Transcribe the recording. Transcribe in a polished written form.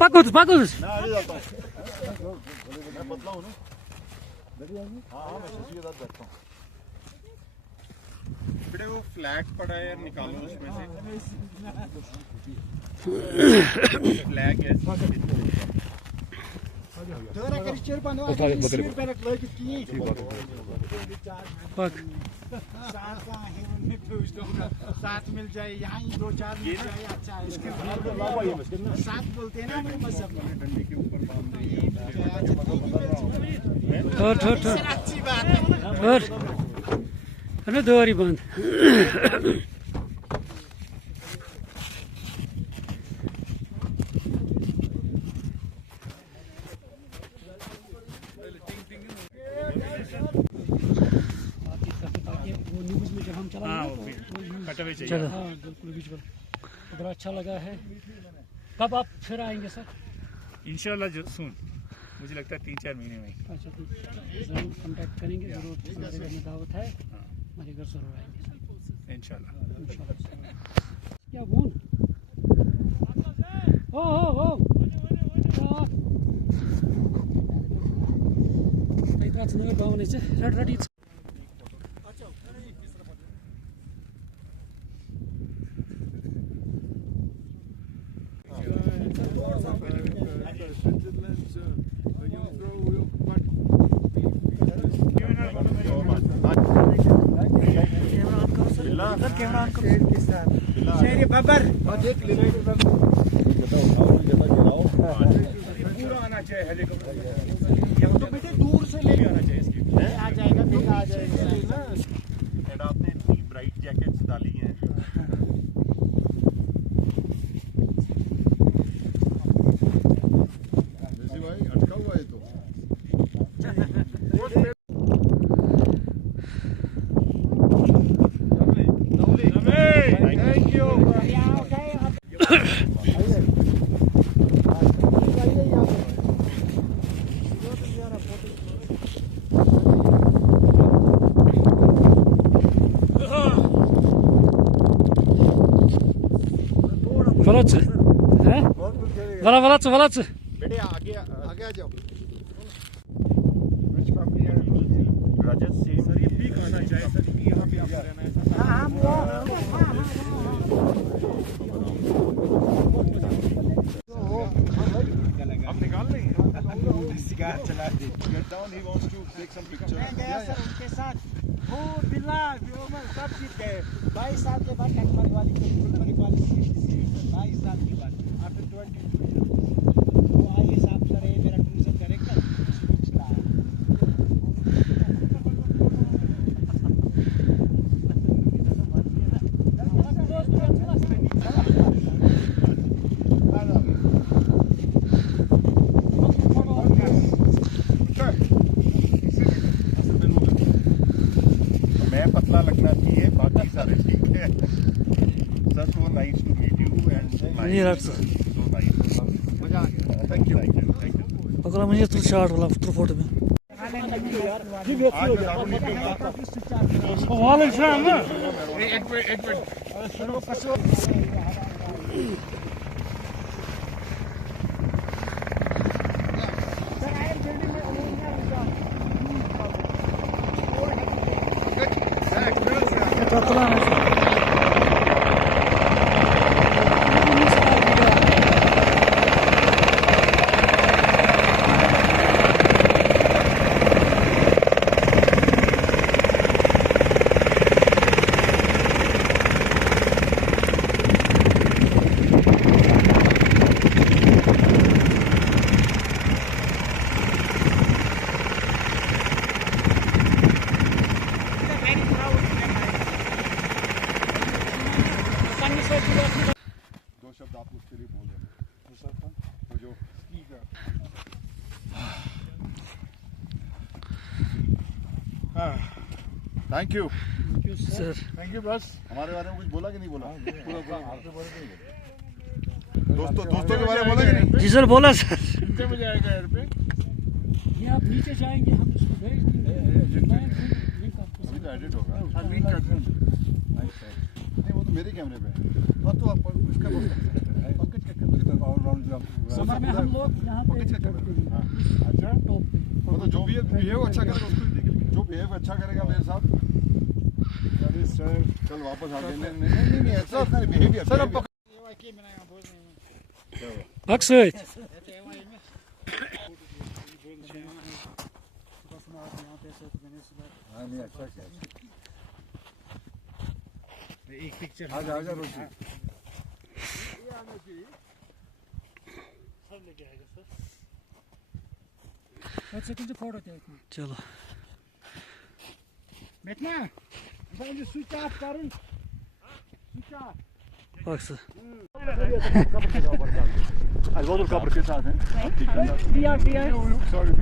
पकुद पकुद मैं पतला हूँ ना। हाँ मैं शशि के साथ बैठता हूँ। बेटे वो फ्लैग पड़ा है यार, निकालो उसमें से फ्लैग है। साथ मिल जाए यहाँ ही 2-4 मिल जाए अच्छा है। साथ बोलते हैं ना हमारे मजहब में, डंडी के ऊपर बांध रही अच्छी बात है। दोरी बंद चलो बिल्कुल बिल्कुल उधर अच्छा लगा है। कब आप फिर आएंगे सर? इंशाल्लाह जो सुन, मुझे लगता है 3-4 महीने में। अच्छा ठीक है, जरूर कांटेक्ट करेंगे, जरूर हमारे घर में दावत है, हमारे घर जरूर आएंगे इंशाल्लाह। क्या बोल हो नगर गाउने चाहिँ रटरटी पूरा आना चाहिए हेलीकॉप्टर। तो बेटे दूर से ले आना चाहिए, आ जाएगा बेटा आ जाएगा। आपने इतनी ब्राइट जैकेट्स डाली हैं। भाई अटका हुआ है तो thank you. Valacu, he? Valacu. बेटे आगे आ जाओ। राजस से सर ये पीक आना चाहिए सर, यहाँ पे आपको रहना है सर। आप निकाल लेंगे। चला दे। Get down, he wants to take some picture. मैं गया सर उनके साथ, वो बिल्ला सब जीत गए। 22 साल के बाद टकमरी वाली 22 साल के बाद आफ्टर 22 तो आइए साहब सर ये मेरा टूरिज्म डायरेक्टर मैं पतला लगना चाहिए, बाकी सारे ठीक है sir. So nice to meet you and so nice. मजा आ गया। Thank you. अगला मुझे तो शॉट वाला फोटो में दो शब्द आप उसके लिए बोल रहे हैं वो जो thank you sir. Thank you. बस हमारे बारे में कुछ बोला कि नहीं बोला? दोस्तों के बारे में बोला कि नहीं? जी सर बोला सर। कितने बजे आएगा एयर पे? ये आप नीचे जाएंगे, हम इसको भेज देंगे। अभी तो एडिट होगा। मेरे कैमरे पे है। और तो आप इसका पंकज का कैमरा ऑलराउंड जो समर में हम लोग यहाँ पे पंकज का कैमरा। अच्छा टॉप पे मतलब जो भी बिहेव अच्छा करेगा उसको ही देख लेंगे। जो बिहेव अच्छा करेगा मेरे साथ कल वापस आ गए। नहीं ऐसा नहीं बिहेवियर सर अब Aksuit. हाँ नहीं अच्छा किया। एक पिक्चर आजा रोशी। Let's take a photo take. चलो बैठना बंद स्विच ऑफ करें स्विच ऑफ Aksu. आज बहुत कब्र के साथ हैं। Diğer Sorry,